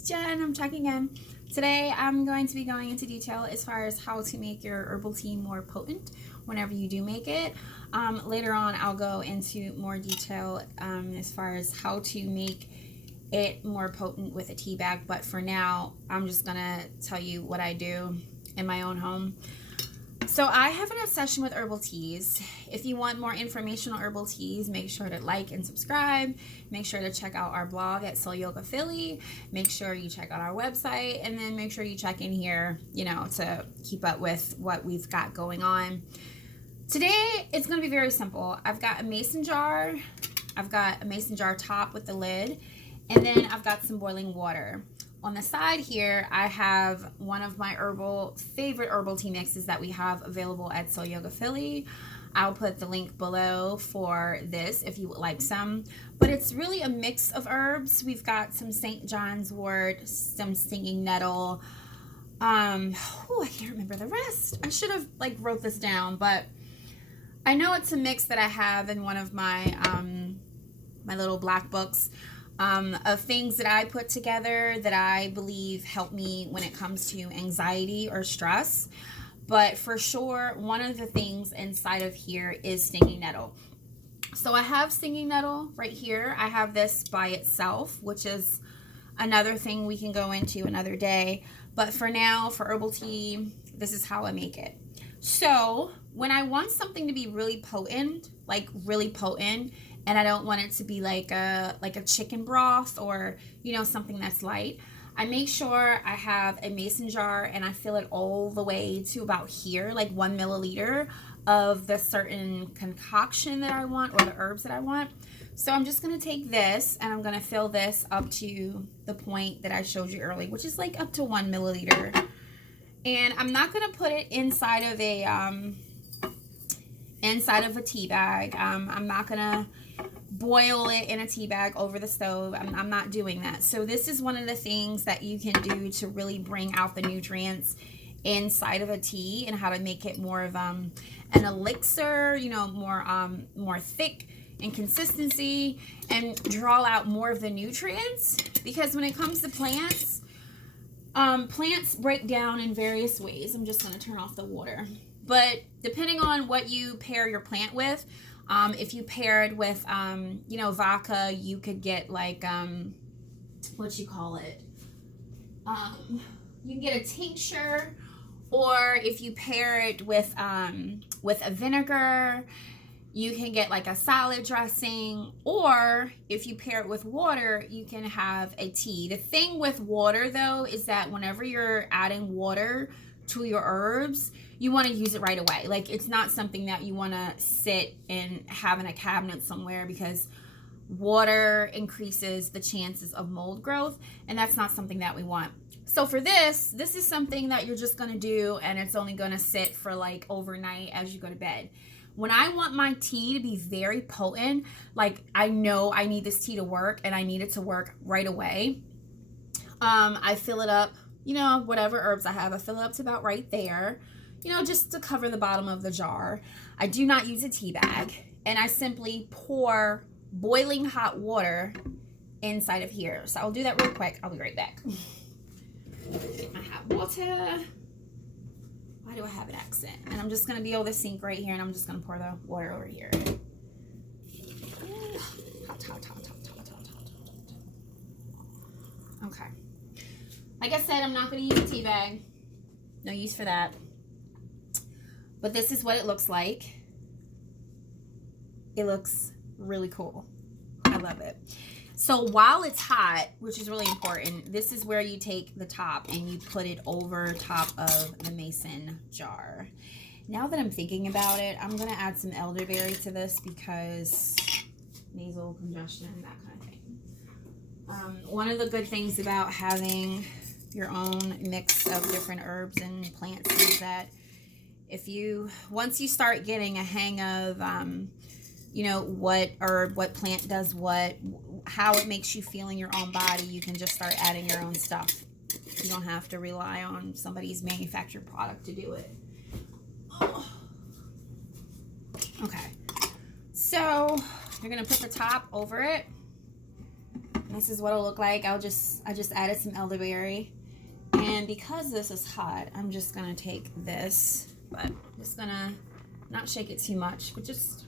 it's Jen. I'm checking in. Today I'm going to be going into detail as far as how to make your herbal tea more potent whenever you do make it. Later on I'll go into more detail as far as how to make it more potent with a tea bag, but for now I'm just gonna tell you what I do in my own home. So I have an obsession with herbal teas. If you want more information on herbal teas, make sure to like and subscribe. Make sure to check out our blog at Soul Yoga Philly. Make sure you check out our website, and then make sure you check in here, to keep up with what we've got going on. Today, it's going to be very simple. I've got a mason jar. I've got a mason jar top with the lid, and then I've got some boiling water. On the side here, I have one of my favorite herbal tea mixes that we have available at Soul Yoga Philly. I'll put the link below for this if you would like some. But it's really a mix of herbs. We've got some St. John's wort, some stinging nettle. I can't remember the rest. I should have wrote this down, but I know it's a mix that I have in one of my my little black books. Of things that I put together that I believe help me when it comes to anxiety or stress. But for sure, one of the things inside of here is stinging nettle. So I have stinging nettle right here. I have this by itself, which is another thing we can go into another day. But for now, for herbal tea, this is how I make it. So when I want something to be really potent, and I don't want it to be like a chicken broth or, something that's light, I make sure I have a mason jar and I fill it all the way to about here, like 1 milliliter of the certain concoction that I want or the herbs that I want. So I'm just going to take this and I'm going to fill this up to the point that I showed you earlier, which is up to 1 milliliter. And I'm not going to put it inside of a tea bag. I'm not going to boil it in a tea bag over the stove. I'm not doing that. So this is one of the things that you can do to really bring out the nutrients inside of a tea and how to make it more of an elixir, more thick in consistency and draw out more of the nutrients. Because when it comes to plants, plants break down in various ways. I'm just going to turn off the water. But depending on what you pair your plant with, if you pair it with, vodka, you could get you can get a tincture, or if you pair it with a vinegar, you can get a salad dressing, or if you pair it with water, you can have a tea. The thing with water, though, is that whenever you're adding water to your herbs, you want to use it right away. It's not something that you want to sit and have in a cabinet somewhere, because water increases the chances of mold growth, and that's not something that we want. So for this is something that you're just going to do, and it's only going to sit for overnight as you go to bed. When I want my tea to be very potent, I know I need this tea to work and I need it to work right away, I fill it up, whatever herbs I have, I fill it up to about right there, just to cover the bottom of the jar. I do not use a tea bag, and I simply pour boiling hot water inside of here. So I'll do that real quick. I'll be right back. Get my hot water. Why do I have an accent? And I'm just going to be over the sink right here, and I'm just going to pour the water over here. Hot. Okay. Like I said, I'm not going to use a tea bag. No use for that. But this is what it looks like. It looks really cool. I love it. So while it's hot, which is really important, this is where you take the top and you put it over top of the mason jar. Now that I'm thinking about it, I'm going to add some elderberry to this because nasal congestion, that kind of thing. One of the good things about having your own mix of different herbs and plants is that once you start getting a hang of what herb, what plant does what, how it makes you feel in your own body, you can just start adding your own stuff. You don't have to rely on somebody's manufactured product to do it. Okay, so you're gonna put the top over it. This is what it'll look like. I just added some elderberry. And because this is hot, I'm just gonna take this, but I'm just gonna not shake it too much, but just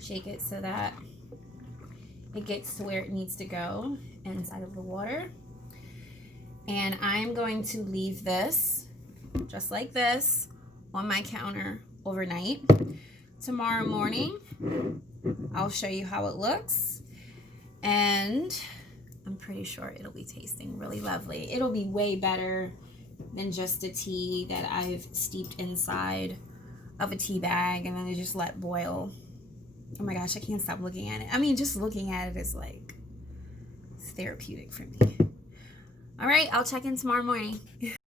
shake it so that it gets to where it needs to go inside of the water. And I'm going to leave this just like this on my counter overnight. Tomorrow morning, I'll show you how it looks, and I'm pretty sure it'll be tasting really lovely. It'll be way better than just a tea that I've steeped inside of a tea bag and then I just let boil. Oh my gosh, I can't stop looking at it. I mean, just looking at it is like, it's therapeutic for me. All right, I'll check in tomorrow morning.